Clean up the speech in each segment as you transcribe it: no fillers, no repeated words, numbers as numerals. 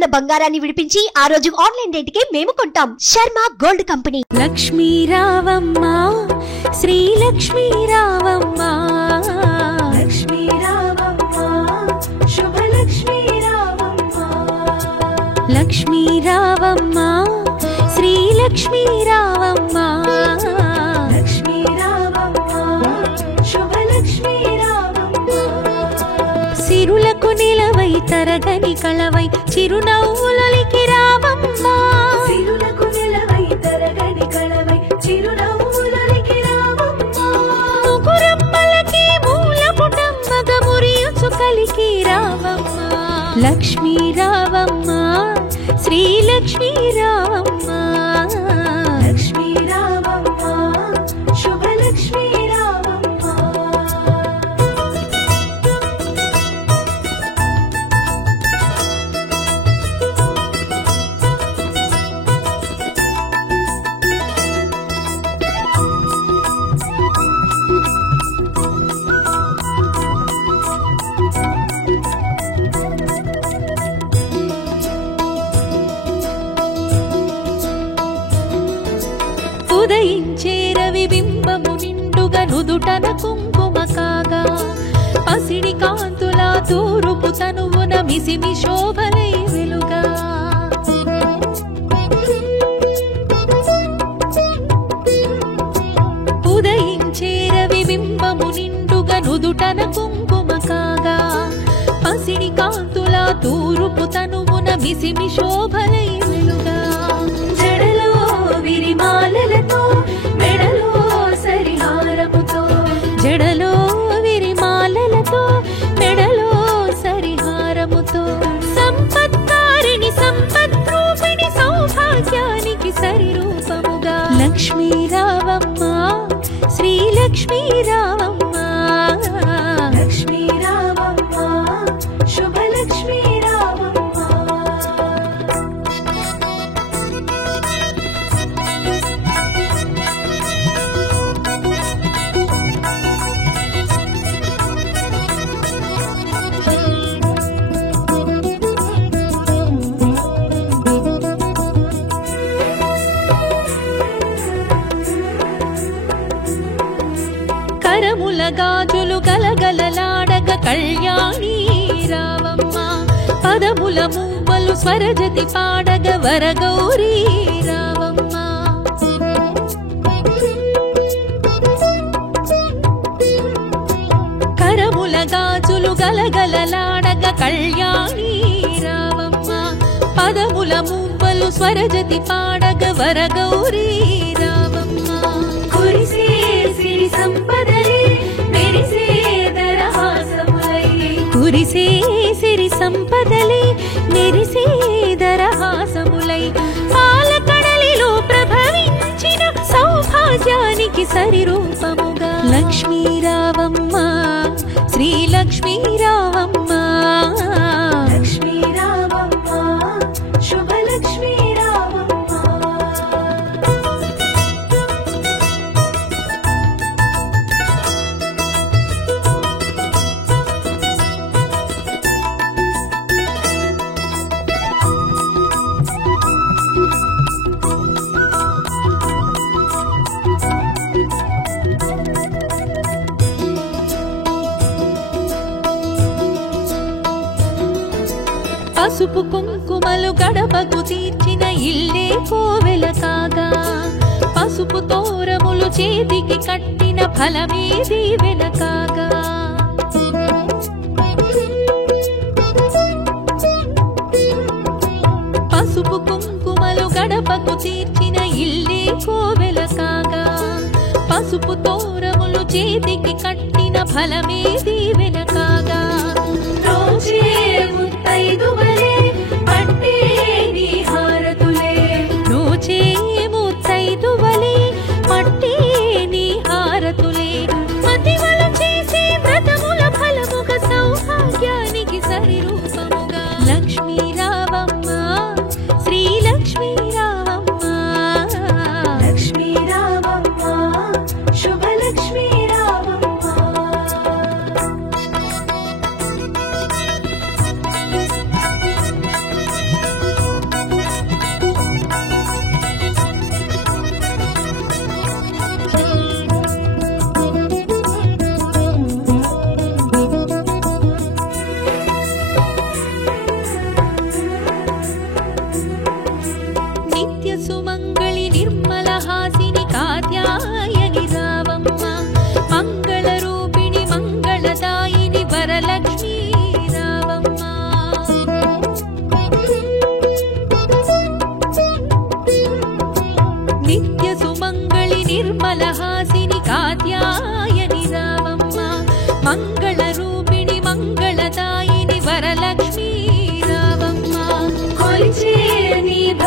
ఉన్న బంగారాన్ని విడిపించి ఆ రోజు ఆన్లైన్ రేటుకే మేము కొంటాం. Sharma gold company. లక్ష్మీ రావమ్మ, శ్రీ లక్ష్మీ రావమ్మ, లక్ష్మీ రావమ్మ, శుభ లక్ష్మీ రావమ్మ, లక్ష్మీ రావమ్మ, శ్రీ లక్ష్మీ రావమ్మ, లక్ష్మీ రావమ్మ, శుభ లక్ష్మీ రావమ్మ. సిరులకు నిలవై తరగని కళవై చిరునవ్వులొలికి రావమ్మ, సిరులకు నిలవై తరగని కళవై చిరునవ్వులొలికి రావమ్మ. ముగురమ్మలకి మూలపుటమ్మగ మురియుచు కలికి రావమ్మ, లక్ష్మీ రావమ్మ, శ్రీ లక్ష్మీ రావమ్మ, లక్ష్మీ రావమ్మ, శుభ లక్ష్మీ రావమ్మ. ఉదయించే రవి బింబము నిండుగా నుదుటన కుంకుమ కాగా, పసిడి కాంతుల తూరుపు తనువున మిసిమి శోభలై వెలుగా. ఉదయించే రవి బింబము నిండుగా నుదుటన కుంకుమ కాగా, పసిడి కాంతుల తూరుపు తనువున మిసిమి శోభలై వెలుగా. జడలో విరిమాలలతో మెడలో సరిహారముతో, జడలో విరిమాలలతో మెడలో సరిహారముతో, సంపత్కారిణి సంపద్రూపిణి సౌభాగ్యానికి సరిరూపముగా లక్ష్మీ రావమ్మ, శ్రీ లక్ష్మీ రావమ్మ, లక్ష్మీ రావమ్మ, శుభ లక్ష్మీ రావమ్మ. కరముల గాజులు గలగలలాడగ కళ్యాణి రావమ్మ, పదముల మూవలు స్వరజతి పాడగ వరగౌరీ రావమ్మ. కరముల గాజులు గలగలలాడగ కళ్యాణి రావమ్మ, పదముల మూవలు స్వరజతి పాడగ వరగౌరీ రావమ్మ. కురిసే సిరి సంపదలే మెరిసే దరహాసములై, కురిసే సిరి సంపదలే మెరిసే దరహాసములై, పాలకడలిలో ప్రభవించిన సౌభాగ్యానికి సరిరూపముగా లక్ష్మీ రావమ్మ, శ్రీ లక్ష్మీ రావమ్మ, లక్ష్మీ రావమ్మ, శుభ లక్ష్మీ రావమ్మ. పసుపు కుంకుమలు గడపకు తీర్చిన ఇల్లే కోవెల కాగా, పసుపు తోరములు చేతికి కట్టిన ఫలమే దీవెన కాగా. పసుపు కుంకుమలు గడపకు తీర్చిన ఇల్లే కోవెల కాగా, పసుపు తోరములు చేతికి కట్టిన ఫలమే దీవెన కాగా. రోజే ముత్తైదువలే పట్టే నీ హారతులే, రోజే ముత్తైదువలే పట్టే నీ హారతులే, మతివల చేసే వ్రతముల ఫలముగా సౌభాగ్యానికి సరిరూపముగా లక్ష్మీ రావమ్మ, శ్రీ లక్ష్మీ రావమ్మ, లక్ష్మీ రావమ్మ, శుభ లక్ష్మీ రావమ్మ.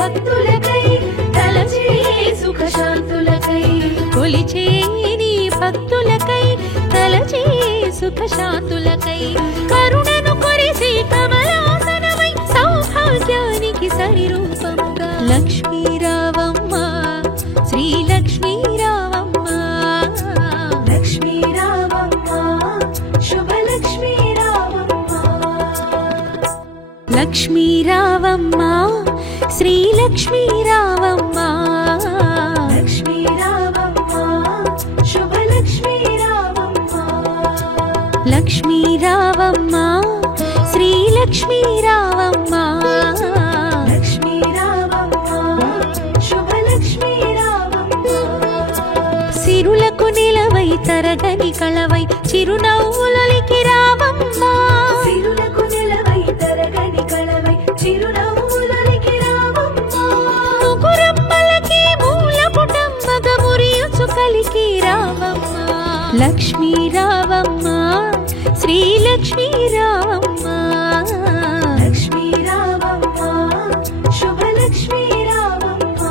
భక్తులకై తలచే సుఖ శాంతులకై కొలిచే నీ భక్తులకై తలచే సుఖ శాంతులకై కరుణను కురిసి కమలాసనమై సౌభాగ్యానికి సరిరూపముగా లక్ష్మీ రావమ్మ శ్రీ లక్ష్మీ రావమ్మ లక్ష్మీ రావమ్మ శుభ లక్ష్మీ రావమ్మ లక్ష్మీ రావమ్మ శ్రీ లక్ష్మీ రావమ్మ లక్ష్మీ రావమ్మ శుభ లక్ష్మీ రావమ్మ లక్ష్మీ రావమ్మ శ్రీ లక్ష్మీ రావమ్మ లక్ష్మీ రావమ్మ శుభ లక్ష్మీ రావమ్మ సిరులకు నిలవై తరగని కళవై చిరునవ్వులకి రావమ్మ సిరులకు నిలవై తరగని కళవై చిరునవ్వులకి రావమ్మ ముగురమ్మలకి మూల పుటమ్మగ మురియుచు కలికి రావమ్మ లక్ష్మీ రావమ్మ శ్రీ లక్ష్మీ రావమ్మ లక్ష్మీ రావమ్మ శుభ లక్ష్మీ రావమ్మ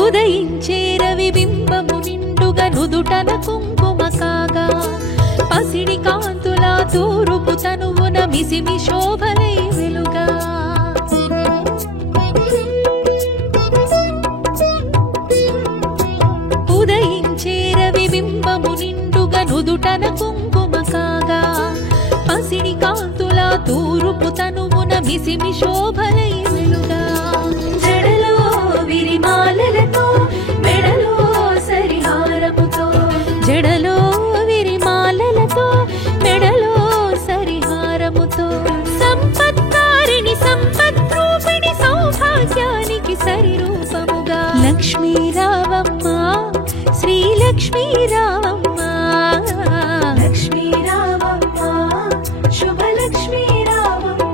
ఉదయించే రవి బింబము నిండుగా నుదుటన కుంకుమ కాగా పసిడి కాంతుల తూరుపు తనువున మిసిమి శోభలై వెలుగా ఉదయించే రవి బింబము నిండుగా నుదుటన కుంకుమ కాగా పసిడి కాంతుల తూరుపు తనువున మిసిమి శోభలై వెలుగా జడలో విరిమాలలతో మెడలో సరిహారముతో జడలో విరిమాలలతో మెడలో సరిహారముతో సంపత్కారిణి సంపద్రూపిణి సౌభాగ్యానికి సరిరూపముగా లక్ష్మీ రావమ్మ శ్రీ లక్ష్మీ రావమ్మ లక్ష్మీ రావమ్మ శుభ లక్ష్మీ రావమ్మ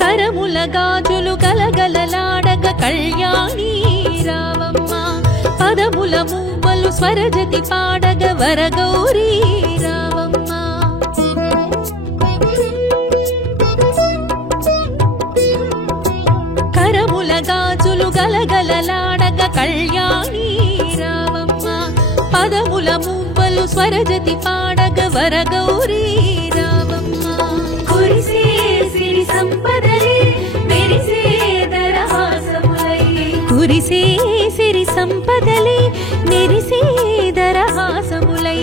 కరముల గాజులు గలగలలాడగ కళ్యాణి రావమ్మ పదముల మూవలు స్వరజతి పాడగ వరగౌరీ రావమ్మ కరముల గాజులు గలగలలాడగ కళ్యాణి రావమ్మ పదముల మూవలు స్వరజతి పాడగ వరగౌరీ రావమ్మ కురిసే సిరి సంపదలే మెరిసే దరహాసములై కురిసే సిరి సంపదలే మెరిసే దరహాసములై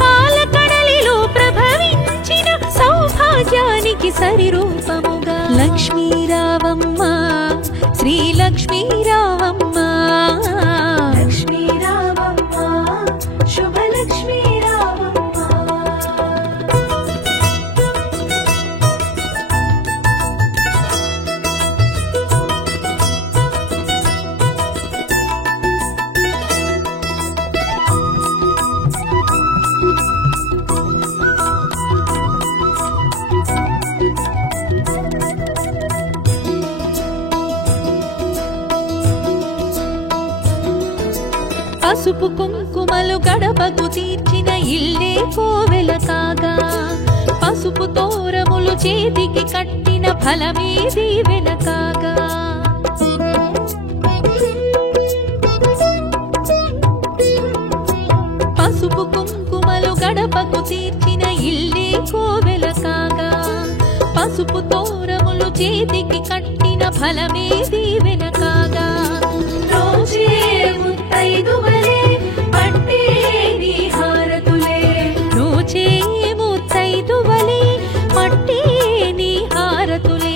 పాలకడలిలో ప్రభవించిన సౌభాగ్యానికి సరిరూపముగా లక్ష్మీ రావమ్మ శ్రీ లక్ష్మీ రావమ్మ లక్ష్మీ రావమ్మ శుభ లక్ష్మీ రావమ్మ పసుపు కుంకుమలు గడపకు తీర్చిన ఇల్లే కోవెల కాగా పసుపు తోరములు చేతికి కట్టిన ఫలమే దీవెన కాగా పసుపు కుంకుమలు గడపకు తీర్చిన ఇల్లే కోవెల కాగా పసుపు తోరములు చేతికి కట్టిన ఫలమే దీవెన కాగా రోజే ముత్తైదువలే పట్టే నీ హారతులే రోజే ముత్తైదువలే పట్టే నీ హారతులే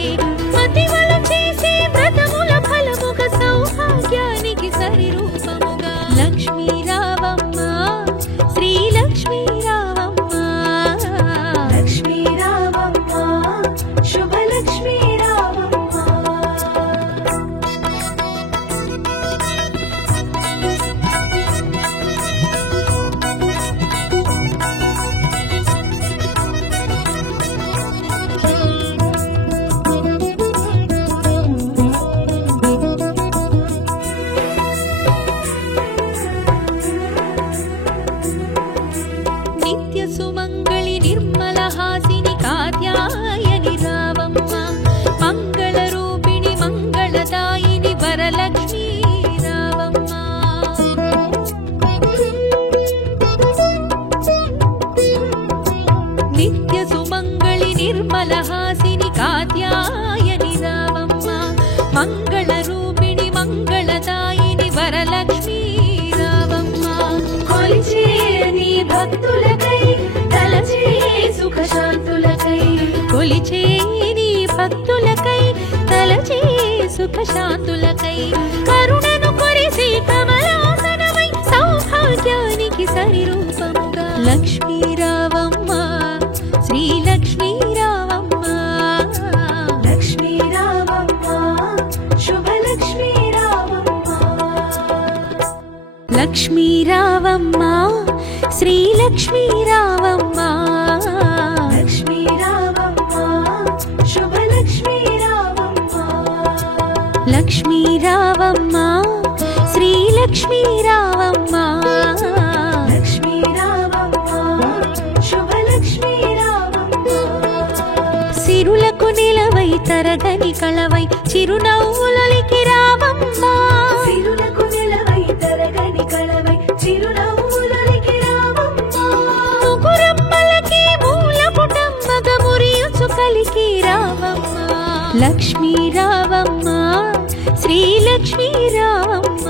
నిర్మలహాసిని కాత్యాయని రావమ్మ మంగళ రూపిణి మంగళదాయిని వరలక్ష్మీ రావమ్మ కొలిచే నీ భక్తులకై తలచే సుఖ శాంతులకై కొలిచే నీ భక్తులకై తలచే సుఖ శాంతులకై కరుణను కొరిసి కమలాసనమై సౌభాగ్యానికి సరిరూపముగా లక్ష్మీ రావమ్మ శ్రీ లక్ష్మీ రావమ్మ లక్ష్మీ రావమ్మ శుభలక్ష్మీ రావమ్మ లక్ష్మీ రావమ్మ శ్రీ లక్ష్మీ రావమ్మ లక్ష్మీ రావమ్మ శుభలక్ష్మీ రావమ్మ లక్ష్మీ రావమ్మ శ్రీ లక్ష్మీ రావమ్మ లక్ష్మీ రావమ్మ శుభలక్ష్మీ రావమ్మ సిరులకు నిలవై తరగని కళవై చిరునవ్వులకి రావమ్మ సిరులకు నిలవై తరగని కళవై చిరునవ్వులకి రావమ్మ ముగురమ్మలకి మూలపుటమ్మగ మురియుచు కలికి రావమ్మ లక్ష్మీ రావమ్మ శ్రీ లక్ష్మీ రావమ్మ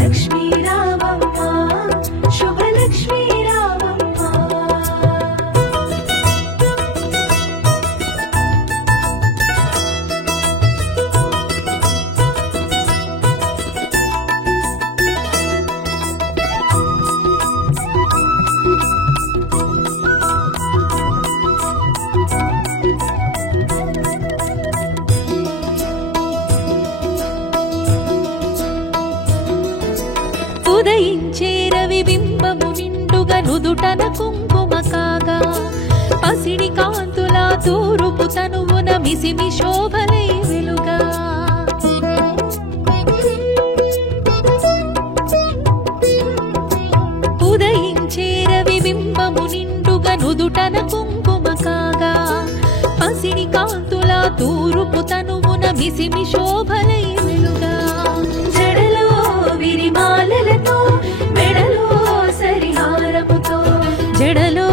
లక్ష్మీ రావమ్మ శుభలక్ష్మీ రావమ్మ ఉదయించే రవి బింబము నిండుగా నుదుటన కుంకుమ కాగా పసిడి కాంతుల తూరుపు తనువున మిసిమి శోభలై వెలుగా ఉదయించే రవి బింబము నిండుగా నుదుటన కుంకుమ కాగా పసిడి కాంతుల తూరుపు తనువున మిసిమి శోభలై వెలుగా జడలో విరిమాలలతో మెడలో సరిహారముతో జడలో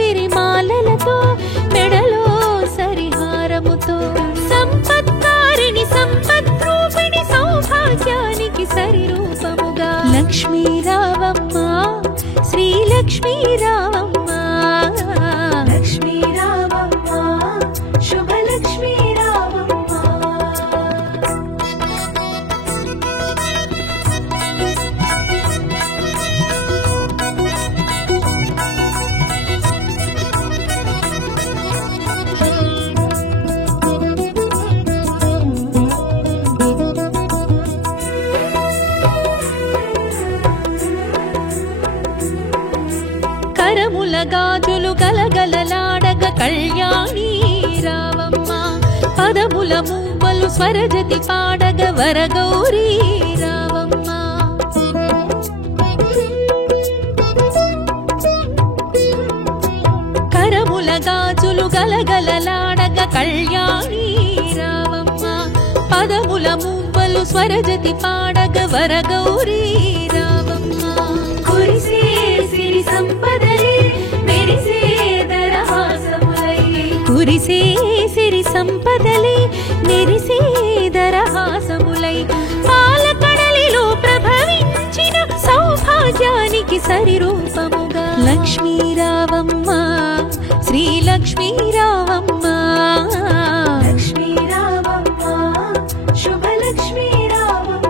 విరిమాలలతో మెడలో సరిహారముతో సంపత్కారిణి సంపద్రూపిణి సౌభాగ్యానికి సరిరూపముగా లక్ష్మీ రావమ్మ శ్రీ లక్ష్మీ రావమ్మ లక్ష్మీ రావమ్మ శుభలక్ష్మీ రావమ్మ కరముల గాజులు గలగలలాడగ కళ్యాణి రావమ్మ పదముల మూవలు స్వరజతి పాడగ వరగౌరీ రావమ్మ కరముల గాజులు గలగలలాడగ కళ్యాణి రావమ్మ పదముల మూవలు స్వరజతి పాడగ వరగౌరీ రావమ్మ కురిసే సిరి సంపదలే మెరిసే దరహాసములై కురిసే సిరి సంపదలే మెరిసే దరహాసములై పాలకడలిలో ప్రభవించిన సౌభాగ్యానికి సరిరూపముగా లక్ష్మీ రావమ్మ శ్రీ లక్ష్మీ రావమ్మ లక్ష్మీ రావమ్మ శుభలక్ష్మీ రావమ్మ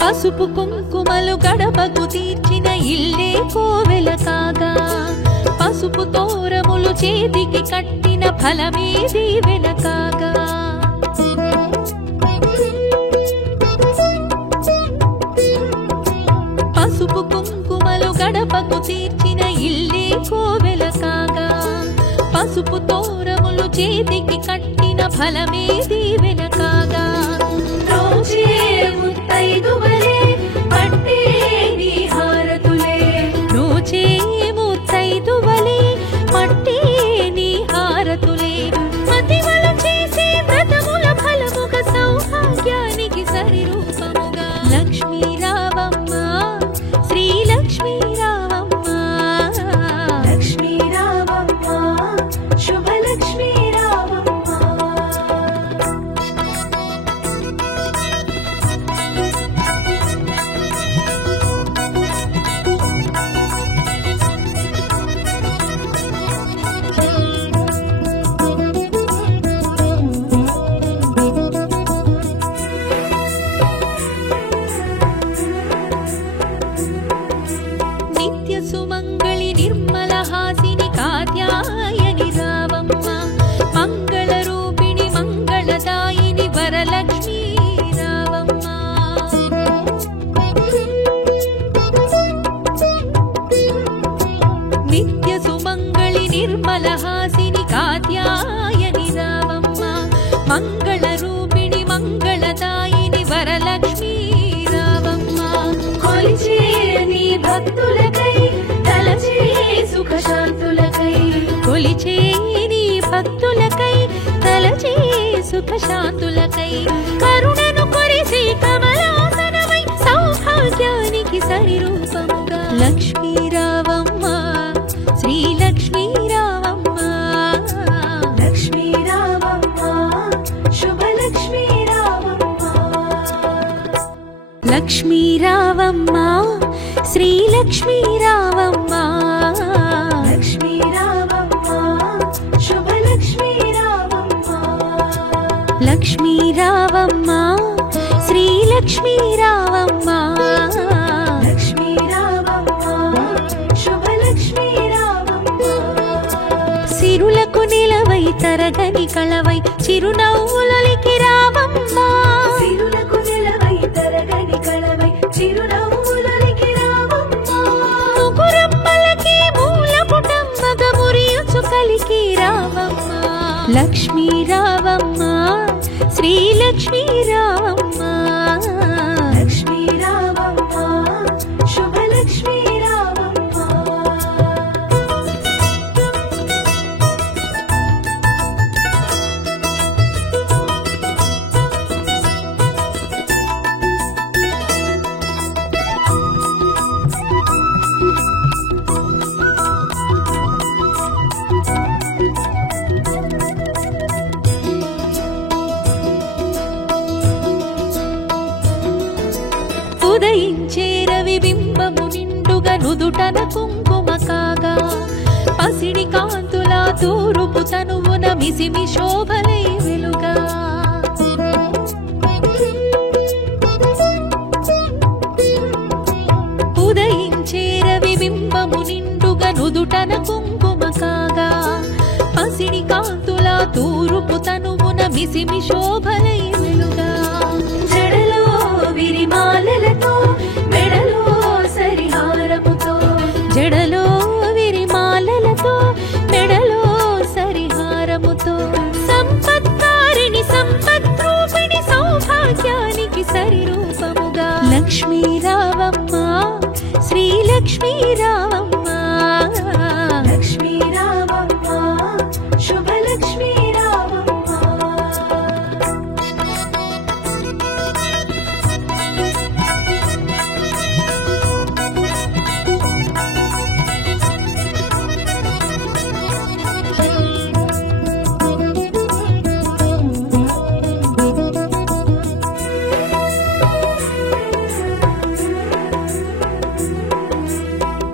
పసుపు కుంకుమలు గడపకు తీర్చిన ఇల్లే కోవెల కాగా పసుపు తోరములు చేతికి కట్టిన ఫలమే దీవెన కాగా పసుపు కుంకుమలు గడపకు తీర్చిన ఇల్లే కోవెల కాగా పసుపు తోరములు చేతికి కట్టిన ఫలమే దీవెన కాగా సుఖ శాంతులకై కరుణను కురిసి కమలాసనమై సౌభాగ్యానికి సరి రూపముగా లక్ష్మీ రావమ్మ శ్రీ లక్ష్మీ రావమ్మ లక్ష్మీ రావమ్మ శుభలక్ష్మీ రావమ్మ లక్ష్మీ రావమ్మ శ్రీ లక్ష్మీ రావమ్మ లక్ష్మీ రావమ్మ శుభలక్ష్మీ రావమ్మ లక్ష్మీ రావమ్మ శ్రీ లక్ష్మీ రావమ్మ లక్ష్మీ రావమ్మ శుభలక్ష్మీ రావమ్మ సిరులకు నిలవై తరగని కళవై చిరునవ్వులొలికి రావమ్మ సిరులకు నిలవై తరగని కళవై చిరునవ్వులొలికి రావమ్మ ముగురమ్మలకి మూలపుటమ్మగ మురియుచు కలికి రావమ్మ లక్ష్మీ రావమ్మ శ్రీ లక్ష్మీ రావమ్మ లక్ష్మీ రావమ్మ శుభలక్ష్మీ రావమ్మ ఉదయించే రవి బింబము నిండుగా నుదుటన కుంకుమ కాగా పసిడి కాంతుల తూరుపు తనువున మిసిమి శోభలై వెలుగా ఉదయించే రవి బింబము నిండుగా నుదుటన కుంకుమ కాగా పసిడి కాంతుల తూరుపు తనువున మిసిమి శోభలై వెలుగా జడలో విరిమాలలతో మెడలో సరిహారముతో జడలో విరిమాలలతో మెడలో సరిహారముతో సంపత్కారిణి సంపద్రూపిణి సౌభాగ్యానికి సరి రూపముగా లక్ష్మీ రావమ్మ శ్రీ లక్ష్మీ రావమ్మ లక్ష్మీ రావమ్మ శుభలక్ష్మీ రావమ్మ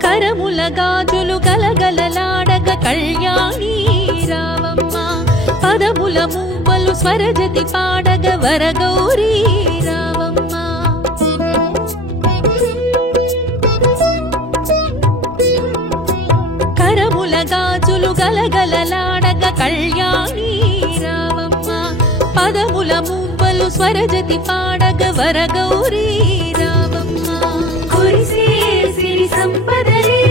కరముల గాజులు గలగలలాడగ కళ్యాణి రావమ్మ పదముల మూవలు స్వరజతి పాడగ వరగౌరీ రావమ్మ కరముల గాజులు గలగలలాడగ కళ్యాణి రావమ్మ పదముల మూవలు స్వరజతి పాడగ వరగౌరీ రావమ్మ కురిసే సిరి సంపదలే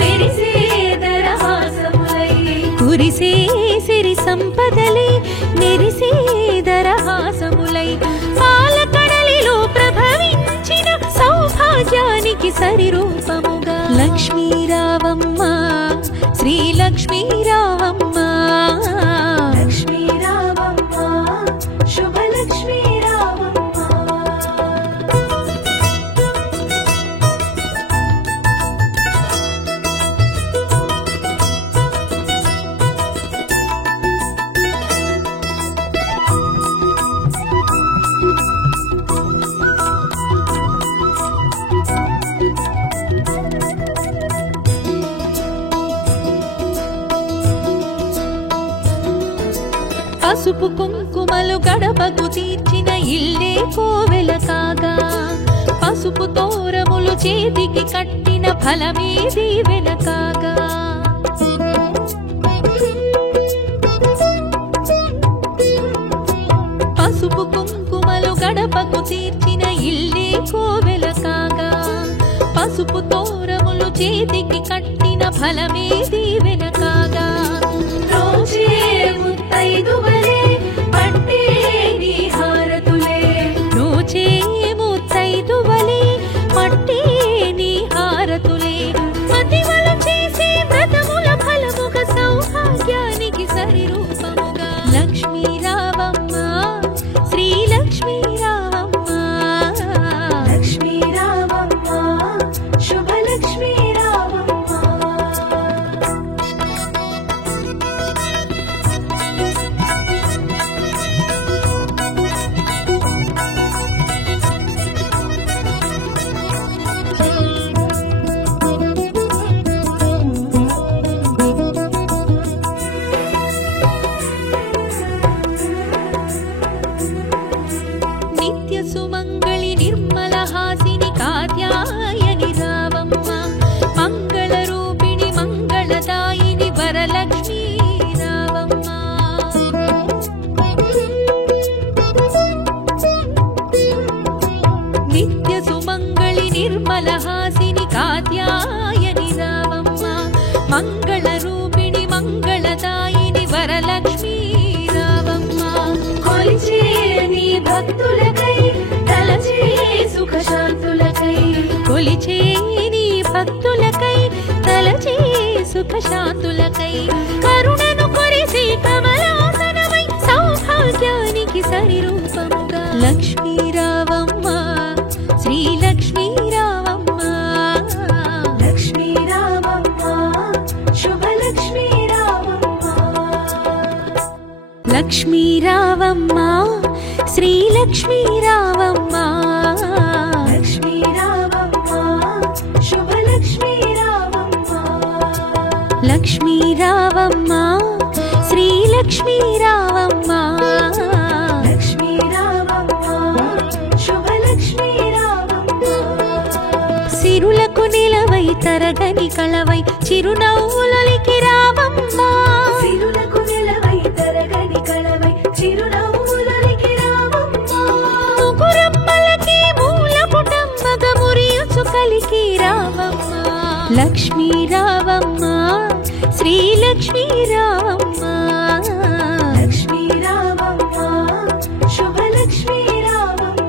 మెరిసే దరహాసములై కురిసే సిరి సంపదలే మెరిసే దరహాసములై పాలకడలిలో ప్రభవించిన సౌభాగ్యానికి సరి రూపముగా లక్ష్మీ రావమ్మ శ్రీ లక్ష్మీ రావమ్మ లక్ష్మీ రావమ్మ శుభలక్ష్మీ రావమ్మ పసుపు కుంకుమలు గడపకు తీర్చిన ఇల్లే కోవెల కాగా పసుపు తోరములు చేతికి కట్టిన ఫలమే దీవెన కాగా పసుపు కుంకుమలు గడపకు తీర్చిన ఇల్లే కోవెల కాగా పసుపు తోరములు చేతికి కట్టిన ఫలమే దీవెన కాగా రోజే ముత్తైదువలే పట్టే నీ హారతులే నోచే ముత్తైదువలే పట్టే నీ హారతులే మతివలు చేసే వ్రతముల ఫలముగా సౌభాగ్యానికి సరి రూపముగా లక్ష్మీ రావమ్మ లక్ష్మీ రావమ్మ లక్ష్మీ రావమ్మ శుభలక్ష్మీ రావమ్మ నిత్య సుమంగళి నిర్మల హాసిని కాత్యాయని రావమ్మ మంగళ రూపిణి మంగళదాయిని వరలక్ష్మీ రావమ్మ నిత్య సుమంగళి నిర్మల హాసిని కాత్యాయని రావమ్మ మంగళ రూపిణి మంగళదాయిని వరలక్ష్మీ రావమ్మ కొలిచే నీ భక్తులకై తలచే సుఖశాంతులకై కొలిచే నీ భక్తులకై తలచే సుఖశాంతులకై కరుణను కొరిసే కమలాసనమై సౌభాగ్యానికి సరిరూపముగా లక్ష్మీ రావమ్మ శ్రీ లక్ష్మీ రావమ్మ లక్ష్మీ రావమ్మ శుభలక్ష్మీ రావమ్మ లక్ష్మీ రావమ్మ శ్రీ లక్ష్మీ రావమ్మ లక్ష్మీ రావమ్మ శుభలక్ష్మీ రావమ్మ లక్ష్మీ రావమ్మ శ్రీ లక్ష్మీ రావమ్మ లక్ష్మీ రావమ్మ శుభలక్ష్మీ రావమ్మ సిరులకు నిలవై తరగని కళవై చిరునవ్వులకి రావమ్మ సిరులకు నిలవై తరగని కళవై చిరునవ్వులకి రావమ్మ ముగురమ్మలకి మూల పుటమ్మగ మురియుచు కలికి రావమ్మ లక్ష్మీ రావమ్మ శ్రీ లక్ష్మీ రావమ్మ లక్ష్మీ రావమ్మ శుభలక్ష్మీ రావమ్మ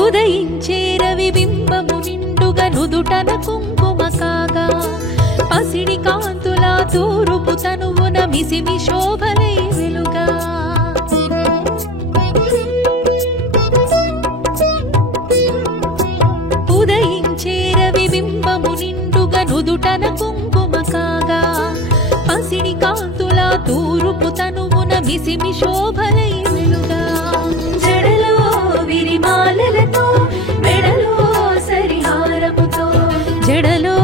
ఉదయించే రవి బింబము నిండుగా నుదుటన కుంకుమ కాగా పసిడి కాంతుల తూరుపు తనువున మిసిమి శోభలై వెలుగా ఉదయించే రవి బింబము నిండుగా నుదుటన కుంకుమ కాగా పసిడి కాంతుల తూరుపు తనువున మిసిమి శోభలై వెలుగా జడలో విరిమాలలతో మెడలో సరిహారముతో జడలో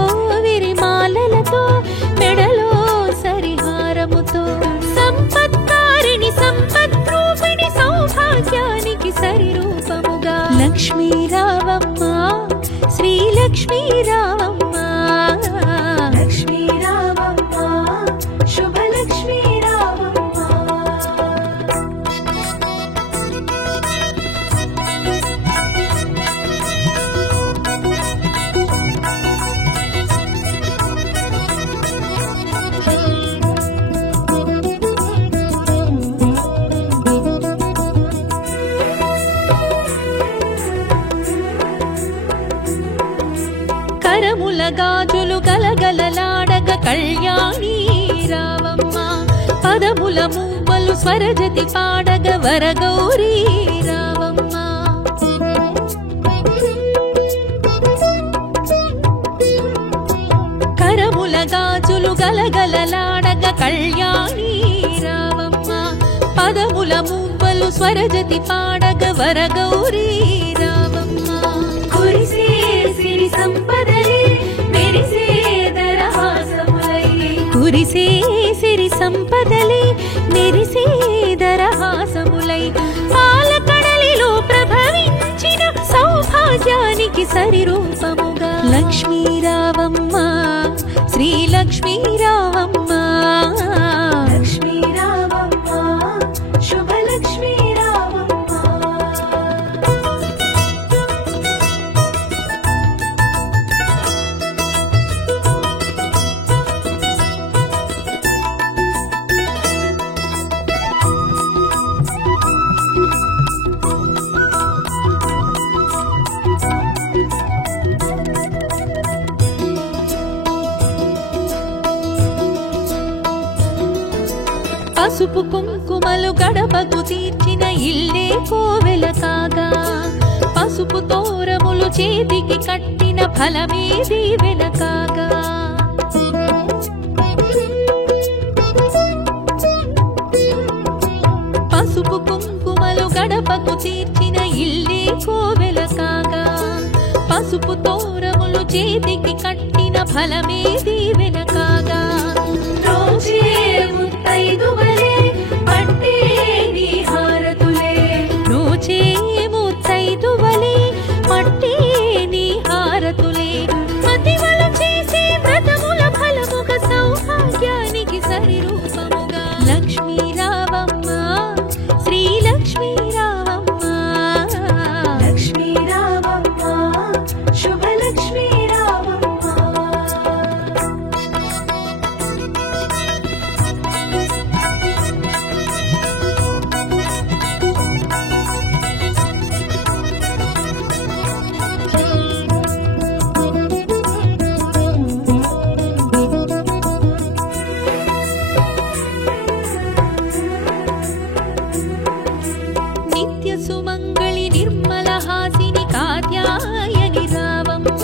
విరిమాలలతో మెడలో సరిహారముతో సంపత్కారిణి సంపద్రూపిణి సౌభాగ్యానికి సరిరూపముగా లక్ష్మీ రావమ్మ శ్రీ లక్ష్మీ రావమ్మ లక్ష్మీ రావమ్మ శుభలక్ష్మీ రావమ్మ కరముల గాజులు గలగలలాడగ కళ్యాణి రావమ్మ పదముల మూవలు స్వరజతి పాడగ వరగౌరీ రావమ్మ కరముల గాజులు గలగలలాడగ కళ్యాణి రావమ్మ పదముల మూవలు స్వరజతి పాడగ వరగౌరీ రావమ్మ కురిసే సిరి సంపదలే మెరిసే దరహాసములై కురిసే సిరి సంపదలే మెరిసే దరహాసములై పాలకడలిలో ప్రభవించిన సౌభాగ్యానికి సరిరూపముగా లక్ష్మీ రావమ్మ శ్రీ లక్ష్మీ రావమ్మ లక్ష్మీ రావమ్మ శుభలక్ష్మీ రావమ్మ పసుపు కుంకుమలు గడపకు తీర్చిన ఇల్లే కోవెల కాగా పసుపు తోరములు చేతికి కట్టిన ఫలమే దీవెన కాగా పసుపు కుంకుమలు గడపకు తీర్చిన ఇల్లే కోవెల కాగా పసుపు తోరములు చేతికి కట్టిన ఫలమే దీవెన కాగా రోజే ముత్తైదువలే పట్టే నీ హారతులే నోచే ముత్తైదువలే పట్టే నీ హారతులే మతివలు చేసే వ్రతముల ఫలముగా సౌభాగ్యానికి సరి రూపముగా లక్ష్మీ రావమ్మ శ్రీ లక్ష్మీ రావమ్మ లక్ష్మీ రావమ్మ శుభలక్ష్మీ రావమ్మ నిత్య సుమంగళి నిర్మల హాసిని కాత్యాయని రావమ్మ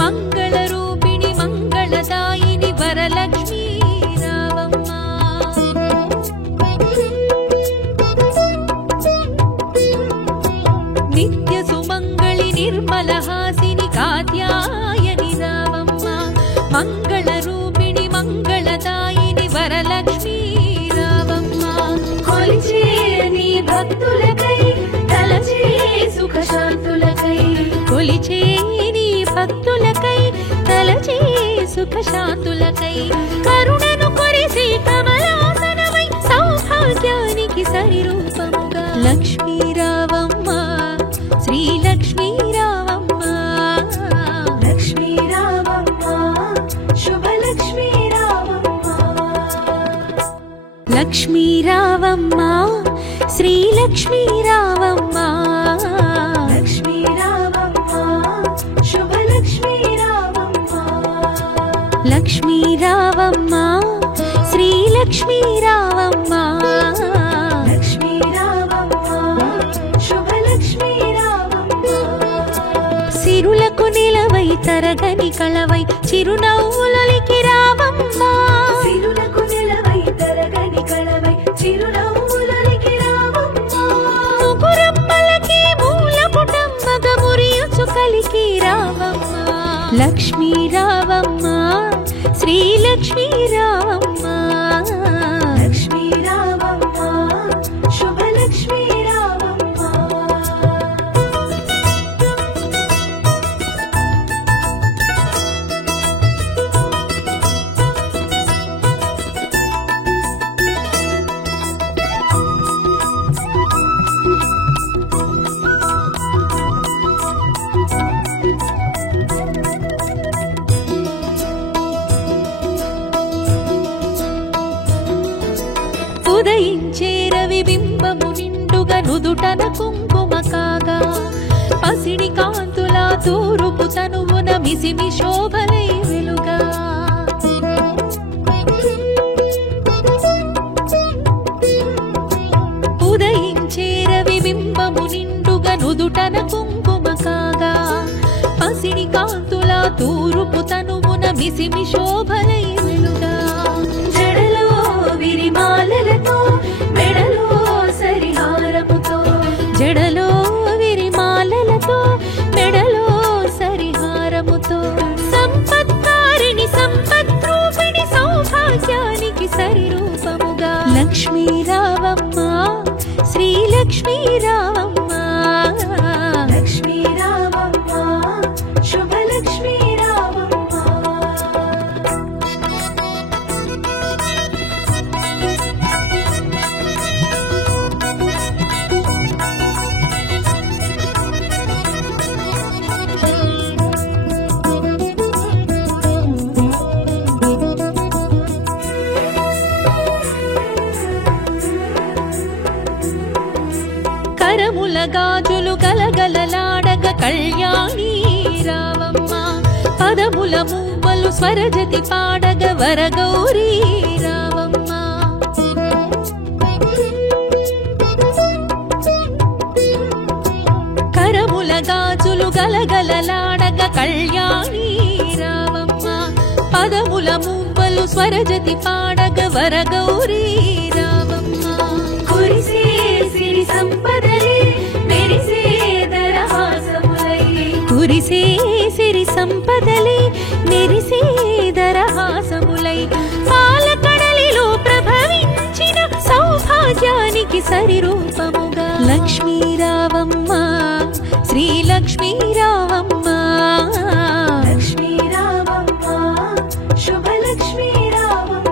మంగళ రూపిణి మంగళదాయిని వరలక్ష్మీ రావమ్మ నిత్య సుమంగళి నిర్మల హాసిని కాత్యాయని రావమ్మ మంగళ రూపిణి మంగళదాయిని వరలక్ష్మీ రావమ్మ కొలిచే నీ భక్తులకై తలచే సుఖశాంతులకై కొలిచే నీ భక్తులకై తలచే సుఖశాంతులకై కరుణను కొరిసి కమలాసనమై సౌభాగ్యానికి సరి రూపముగా లక్ష్మీ రావమ్మ శ్రీ లక్ష్మీ రావమ్మ లక్ష్మీ రావమ్మ శుభలక్ష్మీ రావమ్మ లక్ష్మీ రావమ్మ శ్రీ లక్ష్మీ రావమ్మ లక్ష్మీ రావమ్మ శుభలక్ష్మీ రావమ్మ లక్ష్మీ రావమ్మ శ్రీ లక్ష్మీ రావమ్మ లక్ష్మీ రావమ్మ శుభలక్ష్మీ రావమ్మ సిరులకు నిలవై తరగని కళవై చిరునవ్వులొలికి రావమ్మ సిరులకు నిలవై తరగని కళవై చిరునవ్వులొలికి రావమ్మ ముగురమ్మలకి మూల పుటమ్మగ మురియుచు కలికి రావమ్మ లక్ష్మీ రావమ్మ శ్రీ లక్ష్మీ రావమ్మ లక్ష్మీ రావమ్మ శుభలక్ష్మీ రావమ్మ ఉదయించే రవి బింబము నిండుగా నుదుటన కుంకుమ కాగా పసిడి కాంతుల తూరుపు తనువున మిసిమి శోభలై వెలుగా ఉదయించే రవి బింబము నిండుగా నుదుటన కుంకుమ కాగా పసిడి కాంతుల తూరుపు తనువున మిసిమి శోభలై వెలుగా జడలో విరిమాలలతో మెడలో సరిహారముతో జడలో విరిమాలలతో మెడలో సరిహారముతో సంపత్కారిణి సంపద్రూపిణి సౌభాగ్యానికి సరి రూపముగా లక్ష్మీ రావమ్మ శ్రీ లక్ష్మీ రావమ్మ లక్ష్మీ రావమ్మ శుభలక్ష్మీ రావమ్మ కరముల గాజులు గలగలలాడగ కళ్యాణి రావమ్మ పదముల మువ్వలు స్వరజతి పాడగ వరగౌరీ రావమ్మ కరముల గాజులు గలగలలాడగ కళ్యాణి రావమ్మ పదముల మువ్వలు స్వరజతి పాడగ వరగౌరీ రావమ్మ కురిసే సిరి సంపదలే మెరిసే దరహాసములై కురిసే సిరి సంపదలే మెరిసే దరహాసములై పాలకడలిలో ప్రభవించిన సౌభాగ్యానికి సరిరూపముగా లక్ష్మీ రావమ్మ శ్రీ లక్ష్మీ రావమ్మ లక్ష్మీ రావమ్మ శుభలక్ష్మీ రావమ్మ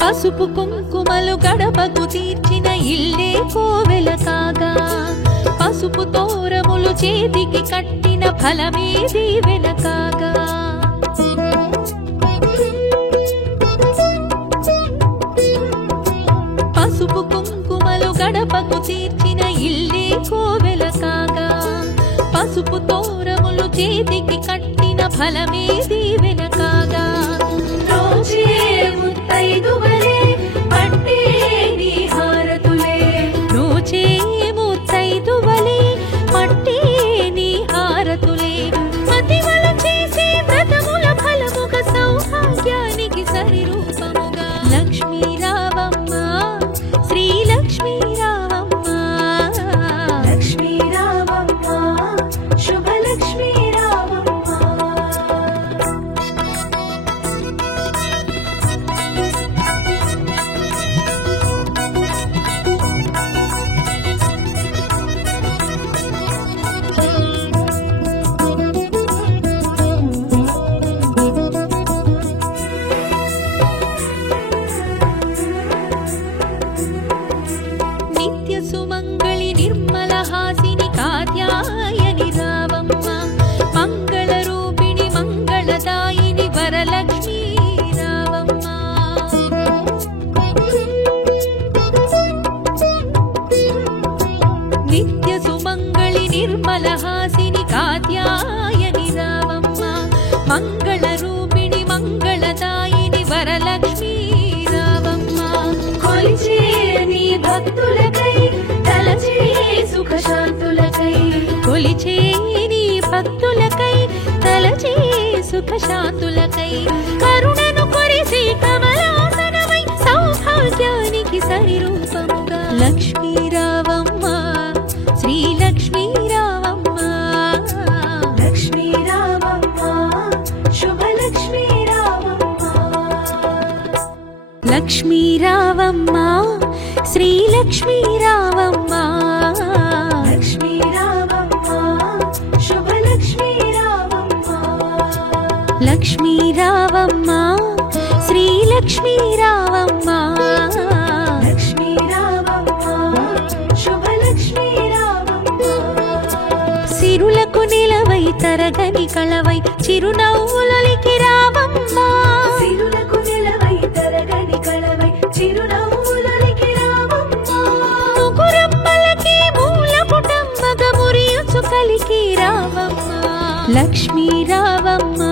పసుపు కుంకుమలు గడపకు తీర్చిన ఇల్లే కోవెల కాగా పసుపు తోరములు చేతికి కట్టిన ఫలమే దీవెన కాగా పసుపు కుంకుమలు గడపకు తీర్చిన ఇల్లే కోవెల కాగా పసుపు తోరములు చేతికి కట్టిన ఫలమే దీవెన కాగా రోజే ముత్తైదువలే పట్టే నీ హారతులే రోజే ముత్తైదువలే పట్టే నీ హారతులే మతివల చేసే వ్రతముల ఫలముగా సౌభాగ్యానికి సరిరూపముగా లక్ష్మీ రావమ్మ శ్రీ లక్ష్మీ రావమ్మ లక్ష్మీ రావమ్మ శుభలక్ష్మీ రావమ్మ నిత్య సుమంగళి నిర్మల హాసిని కాత్యాయని రావమ్మ మంగళ రూపిణి మంగళదాయిని వరలక్ష్మీ రావమ్మ నిత్య సుమంగళి నిర్మల హాసిని కాత్యాయని రావమ్మ మంగళ రూపిణి మంగళదాయిని వరలక్ష్మీ రావమ్మ కొలిచే నీ భక్తులకై తలచే సుఖశాంతులకై కొలిచే నీ భక్తులకై తలచే సుఖశాంతులకై కరుణను కొరిసే కమలాసనమై సౌభాగ్యానికి సరిరూపముగా లక్ష్మీ రావమ్మ శ్రీ లక్ష్మీ రావమ్మ లక్ష్మీ రావమ్మ శుభలక్ష్మీ రావమ్మ లక్ష్మీ రావమ్మ శ్రీ లక్ష్మీ రావమ్మ లక్ష్మీ రావమ్మ శుభలక్ష్మీ రావమ్మ లక్ష్మీ రావమ్మ శ్రీ లక్ష్మీ రావమ్మ లక్ష్మీ రావమ్మ శుభలక్ష్మీ రావమ్మ సిరులకు నిలవై తరగని కళవై చిరునవ్వులొలికి రావమ్మ సిరులకు నిలవై తరగని కళవై చిరునవ్వులొలికి రావమ్మ ముగురమ్మలకి మూల పుటమ్మగ మురియుచు కలికి రావమ్మ లక్ష్మీ రావమ్మ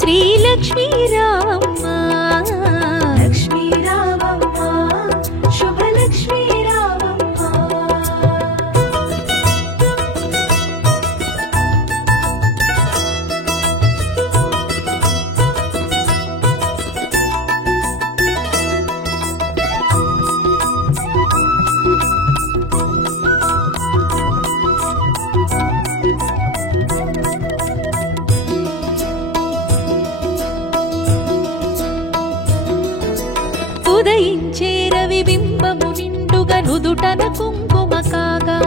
శ్రీ లక్ష్మీ రావమ్మ లక్ష్మీ రావమ్మ శుభలక్ష్మీ రావమ్మ ఉదయించే రవి బింబము నిండుగా నుదుటన కుంకుమ కాగా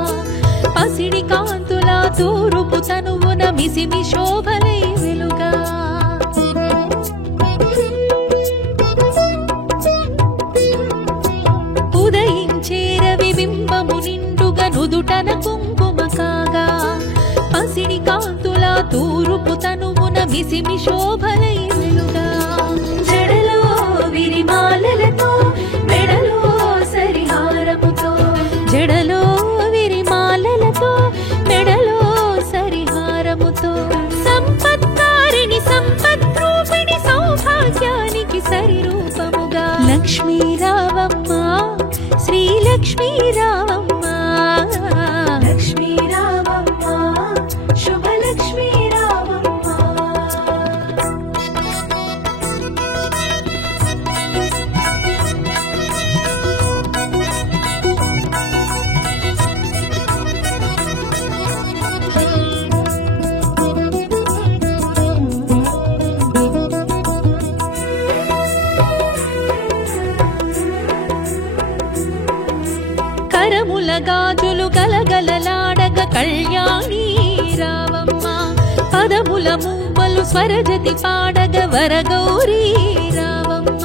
పసిడి కాంతుల తూరుపు తనువున మిసిమి శోభలై వెలుగా ఉదయించే రవి బింబము నిండుగా నుదుటన కుంకుమ కాగా తూరుపు తనువున మిసిమి శోభలై వెలుగా జడలో విరిమాలలతో మెడలో సరిహారముతో జడలో విరిమాలలతో మెడలో సరిహారముతో సంపత్కారిణి సంపద్రూపిణి సౌభాగ్యానికి సరిరూపముగా లక్ష్మీ రావమ్మ శ్రీ లక్ష్మీ రావమ్మ లక్ష్మీ రావమ్మ శుభలక్ష్మీ రావమ్మ కరముల గాజులు గలగలలాడగ కళ్యాణి రావమ్మ పదముల మువ్వలు స్వరజతి పాడగ వరగౌరీ రావమ్మ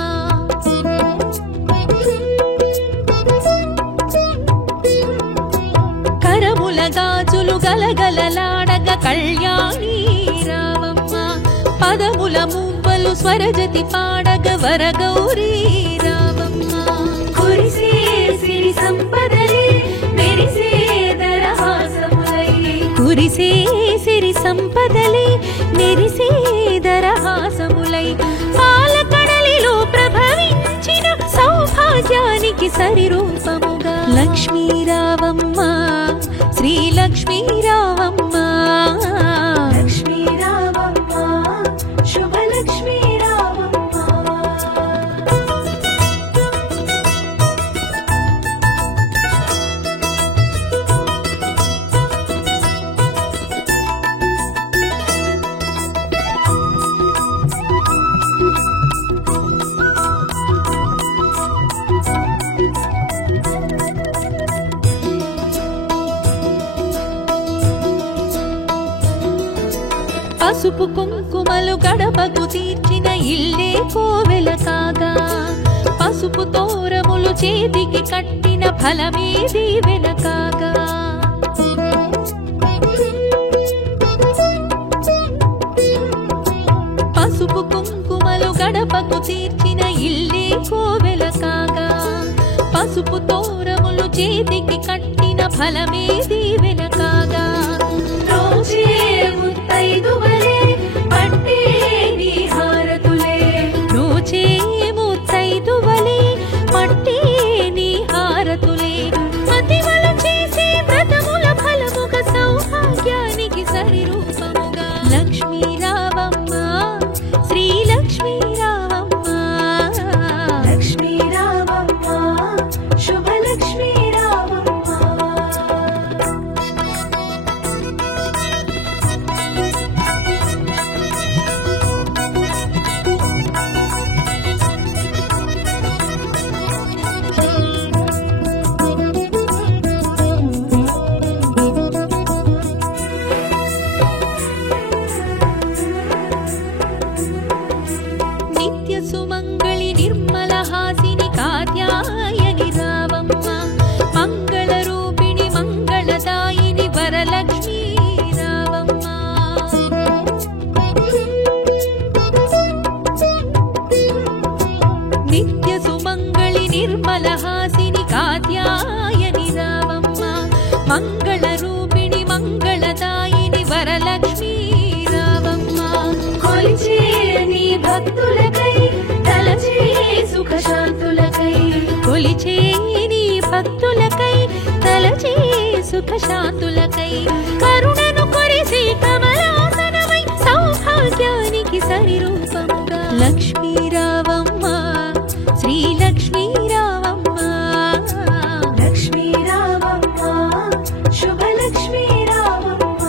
కరముల గాజులు గలగలలాడగ కళ్యాణి రావమ్మ పదముల మువ్వలు స్వరజతి పాడగ వరగౌరీ రావమ్మ కురిసే సిరి సంపదలే మెరిసే దరహాసములై కురిసే సిరి సంపదలే మెరిసే దరహాసములై పాలకడలిలో ప్రభవించిన సౌభాగ్యానికి సరిరూపముగా లక్ష్మీ రావమ్మ శ్రీ లక్ష్మీ రావమ్మ లక్ష్మీ రావమ్మ శుభలక్ష్మీ రావమ్మ పసుపు కుంకుమలు గడపకు తీర్చిన ఇల్లే కోవెల కాగా పసుపు తోరములు చేతికి కట్టిన ఫలమే దీవెన కాగా పసుపు కుంకుమలు గడపకు తీర్చిన ఇల్లే కోవెల కాగా పసుపు తోరములు చేతికి కట్టిన ఫలమే దీవెన కాగా రోజే ముత్తైదువలే పట్టే నీ హారతులే రోజే ముత్తైదువలే పట్టే నీ హారతులే మతివలు చేసే వ్రతముల ఫలముగ సౌభాగ్యానికి సరిరూపముగా లక్ష్మీ రావమ్మ శ్రీ లక్ష్మీ రావమ్మ లక్ష్మీ రావమ్మ శుభలక్ష్మీ రావమ్మ నిత్య సుమంగళి నిర్మల హాసిని కాత్యాయని రావమ్మ మంగళ రూపిణి మంగళదాయిని వరలక్ష్మీ రావమ్మ నిత్య సుమంగళి నిర్మల హాసిని కాత్యాయని రావమ్మ మంగళ రూపిణి మంగళదాయిని వరలక్ష్మీ రావమ్మ కొలిచే నీ భక్తులకై తలచే సుఖశాంతులకై కొలిచే నీ భక్తులకై తలచే సుఖశాంతులకై కరుణను కొరిసే కమలాసనమై సౌభాగ్యానికి సరిరూపముగా లక్ష్మీ రావమ్మ శ్రీ లక్ష్మీ రావమ్మ లక్ష్మీ రావమ్మ శుభలక్ష్మీ రావమ్మ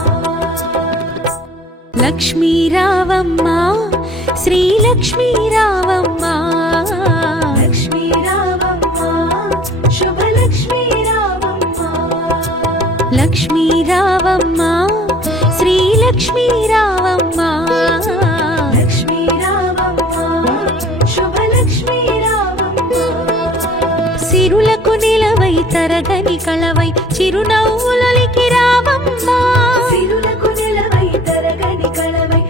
లక్ష్మీ రావమ్మ శ్రీ లక్ష్మీ రావమ్మ లక్ష్మీ రావమ్మ శుభలక్ష్మీ రావమ్మ లక్ష్మీ రావమ్మ శ్రీ లక్ష్మీ రావమ్మ లక్ష్మీ రావమ్మ శుభలక్ష్మీ రావమ్మ సిరులకు నిలవై తరగని కళవై చిరునవ్వులొలికి రావమ్మ సిరులకు నిలవై తరగని కళవై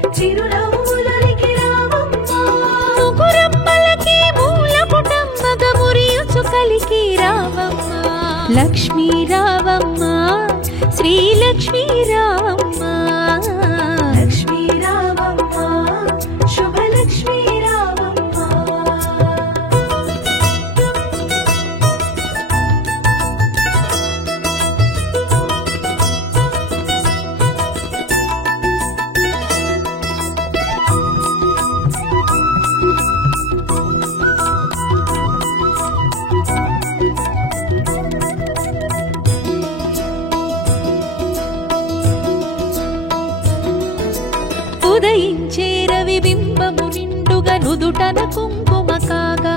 లక్ష్మీ రావమ్మ శ్రీలక్ష్మీ రావమ్మ లక్ష్మీ రావమ్మ శుభలక్ష్మీ రావమ్మ ఉదయించే రవి బింబము నిండుగా నుదుటన కుంకుమ కాగా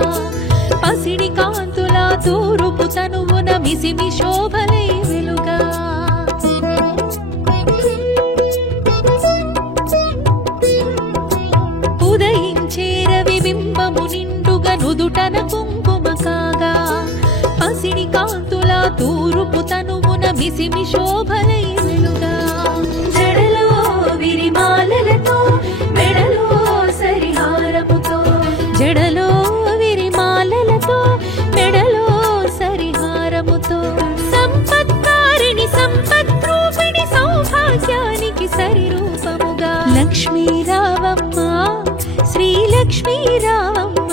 పసిడి కాంతుల తూరుపు తనువున మిసిమి శోభలై వెలుగా ఉదయించే రవి బింబము నిండుగా నుదుటన కుంకుమ కాగా పసిడి కాంతుల తూరుపు తనువున మిసిమి శోభలై వెలుగా జడలో విరిమాలలతో మెడలో సరిహారముతో జడలో విరిమాలలతో మెడలో సరిహారముతో సంపత్కారిణి సంపద్రూపిణి సౌభాగ్యానికి సరిరూపముగా లక్ష్మీ రావమ్మ శ్రీలక్ష్మీ రావమ్మ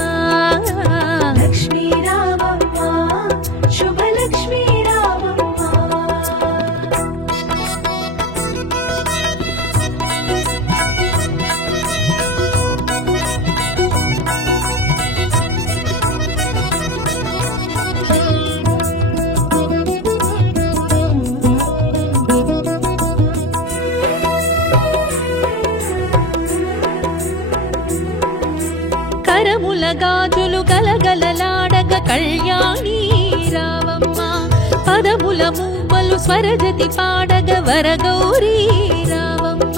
లక్ష్మీ రావమ్మ శుభలక్ష్మీ రావమ్మ కరముల గాజులు గలగలలాడగ కళ్యాణి రావమ్మ పదముల మూవలు స్వరజతి పాడగ వరగౌరీ రావమ్మ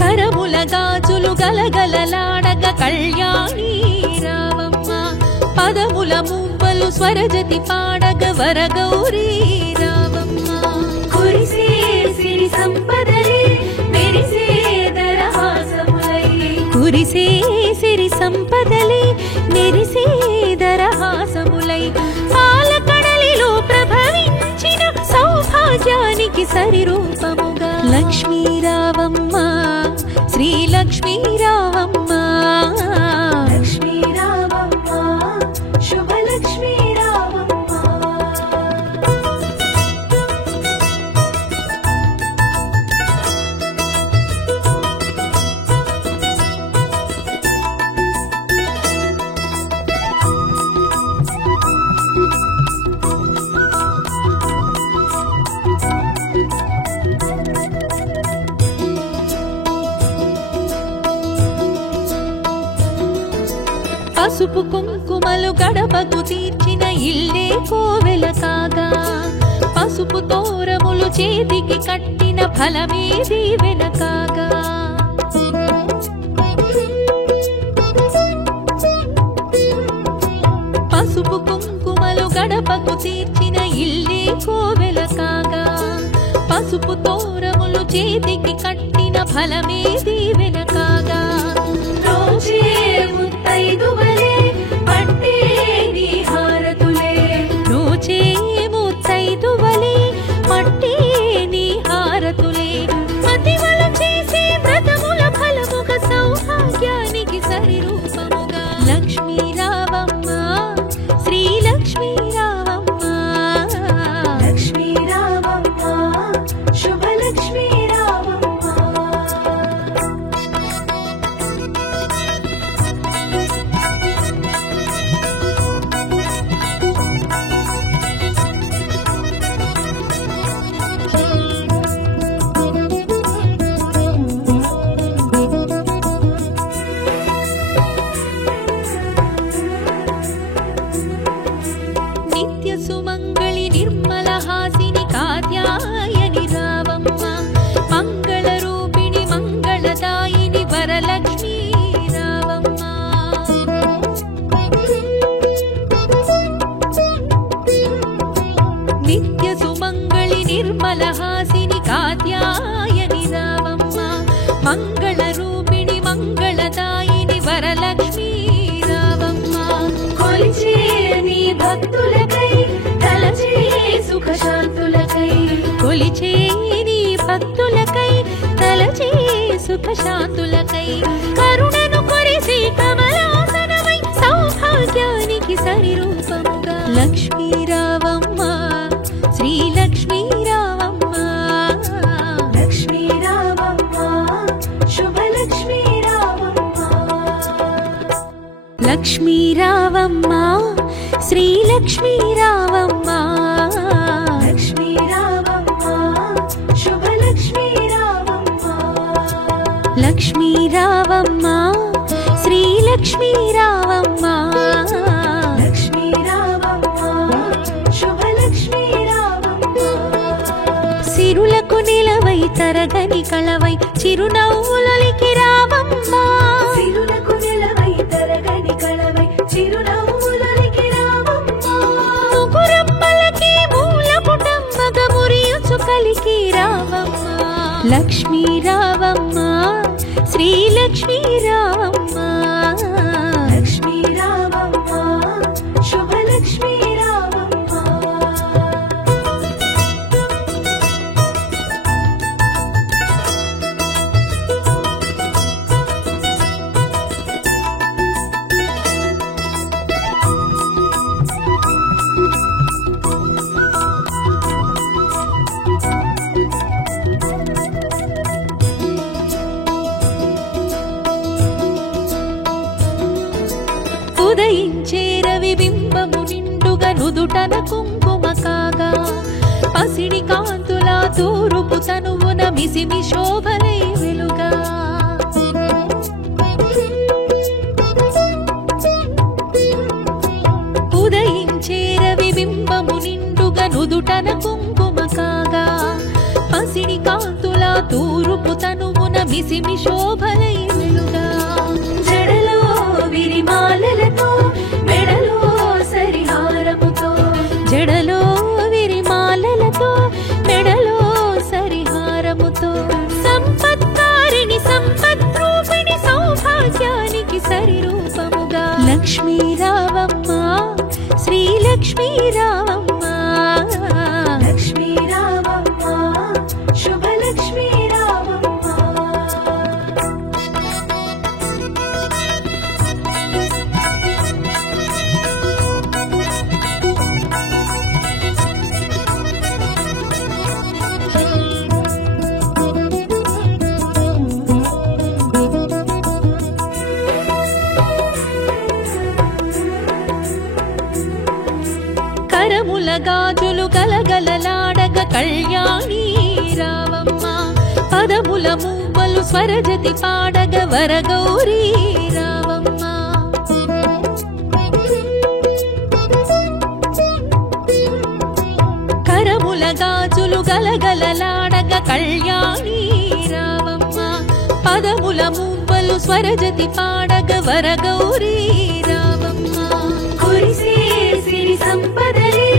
కరముల గాజులు గలగలలాడగ కళ్యాణి రావమ్మ పదముల మూవలు స్వరజతి పాడగ వరగౌరీ రావమ్మ కురిసే సిరి సంపదలే మెరిసే దరహాసములై కురిసే సిరి సంపదలే మెరిసే దరహాసములై పాలకడలిలో ప్రభవించిన సౌభాగ్యానికి సరిరూపముగా లక్ష్మీ రావమ్మ శ్రీలక్ష్మీ రావమ్మ లక్ష్మీ రావమ్మ శుభలక్ష్మీ రావమ్మ పసుపు కుంకుమలు గడపకు తీర్చిన ఇల్లే కోవెల కాగా పసుపు తోరములు చేతికి కట్టిన ఫలమే దీవెన కాగా పసుపు కుంకుమలు గడపకు తీర్చిన ఇల్లే కోవెల కాగా పసుపు తోరములు చేతికి కట్టిన ఫలమే దీవెన కాగా రోజే ముత్తైదువలే పట్టే నీ హారతులే రోజే ముత్తైదువలే పట్టే నీ హారతులే మతివలు చేసే సుఖశాంతులకై కొలిచే నీ భక్తులకై తలచే సుఖశాంతులకై కరుణను కొరిసే కమలాసనమై సౌభాగ్యానికి సరిరూపముగా లక్ష్మీ రావమ్మ శ్రీ లక్ష్మీ రావమ్మ లక్ష్మీ రావమ్మ శుభలక్ష్మీ రావమ్మ లక్ష్మీ రావమ్మ శ్రీ లక్ష్మీ రావమ్మ లక్ష్మీ రావమ్మ శుభలక్ష్మీ రావమ్మ లక్ష్మీ రావమ్మ శ్రీ లక్ష్మీ రావమ్మ లక్ష్మీ రావమ్మ శుభలక్ష్మీ రావమ్మ సిరులకు నిలవై తరగని కళవై చిరునవ్వులొలికి రావమ్మ సిరులకు నిలవై తరగని కళవై చిరునవ్వులొలికి రావమ్మ ముగురమ్మలకి మూలపుటమ్మగ మురియుచు కలికి రావమ్మ లక్ష్మీ రావమ్మ శ్రీ లక్ష్మీ రావమ్మ లక్ష్మీ రావమ్మ శుభలక్ష్మీ రావమ్మ ఉదయించే రవి బింబము నిండుగా నుదుటన కుంకుమ కాగా పసిడి కాంతుల తూరుపు తనువున మిసిమి శోభలై వెలుగా ఉదయించే రవి బింబము నిండుగా నుదుటన కుంకుమ కాగా పసిడి కాంతుల తూరుపు తనువున మిసిమి శోభలై వెలుగా జడలో విరిమాలలతో మెడలో సరిహారముతో జడలో విరిమాలలతో మెడలో సరిహారముతో సంపత్కారిణి సంపద్రూపిణి సౌభాగ్యానికి సరిరూపముగా లక్ష్మీ రావమ్మ శ్రీ లక్ష్మీ రావమ్మ లక్ష్మీ రావమ్మ శుభలక్ష్మీ రావమ్మ కరముల గాజులు గలగలలాడగ కళ్యాణి రావమ్మ పదముల మూవలు స్వరజతి పాడగ వరగౌరీ రావమ్మ కరముల గాజులు గలగలలాడగ కళ్యాణి రావమ్మ పదముల మూవలు స్వరజతి పాడగ వరగౌరీ రావమ్మ కురిసే సిరి సంపదలే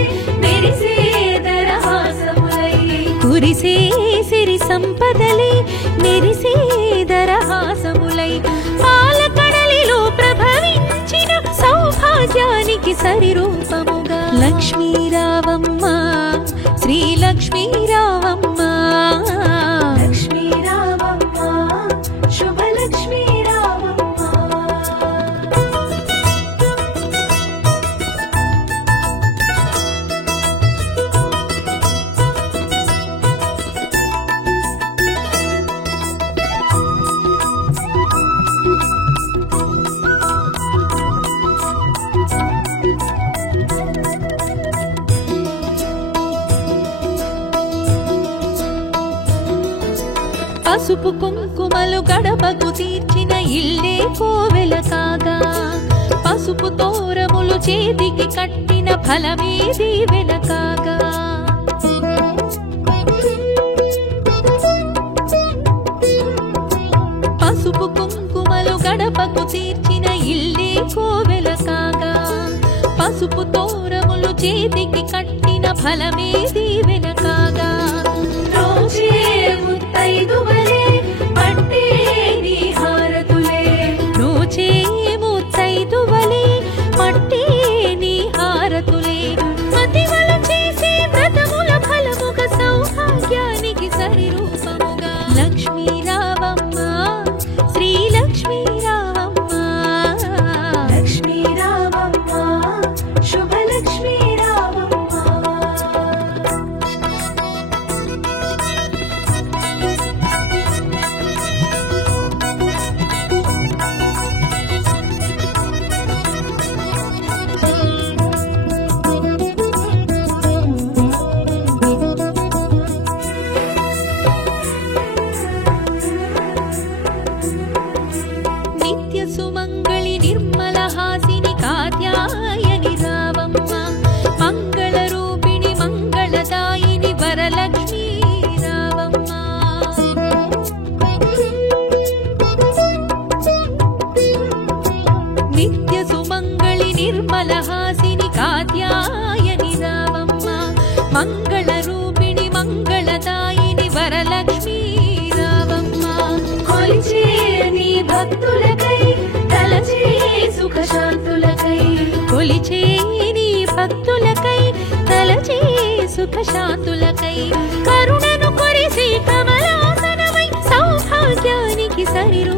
మెరిసే దరహాసములై కురిసే సిరి సంపదలే మెరిసే దరహాసములై పాలకడలిలో ప్రభవించిన సౌభాగ్యానికి సరిరూపముగా లక్ష్మీ రావమ్మ శ్రీ లక్ష్మీ రావమ్మ లక్ష్మీ రావమ్మ శుభలక్ష్మీ రావమ్మ పసుపు కుంకుమలు గడపకు తీర్చిన ఇల్లే కోవెల కాగా పసుపు తోరములు చేతికి కట్టిన ఫలమే దీవెన కాగా పసుపు కుంకుమలు గడపకు తీర్చిన ఇల్లే కోవెల కాగా పసుపు తోరములు చేతికి కట్టిన ఫలమే దీవెన కాగా రోజే ముత్తైదువలే పట్టే నీ హారతులే నోచే ముత్తైదువలే పట్టే నీ హారతులే మతివలు చేసే వ్రతము సుఖ శాంతులకై కొలిచే నీ భక్తులకై తలచే సుఖ శాంతులకై కరుణను కొరిసి కమలాసనమై సౌభాగ్యానికి సరిరూ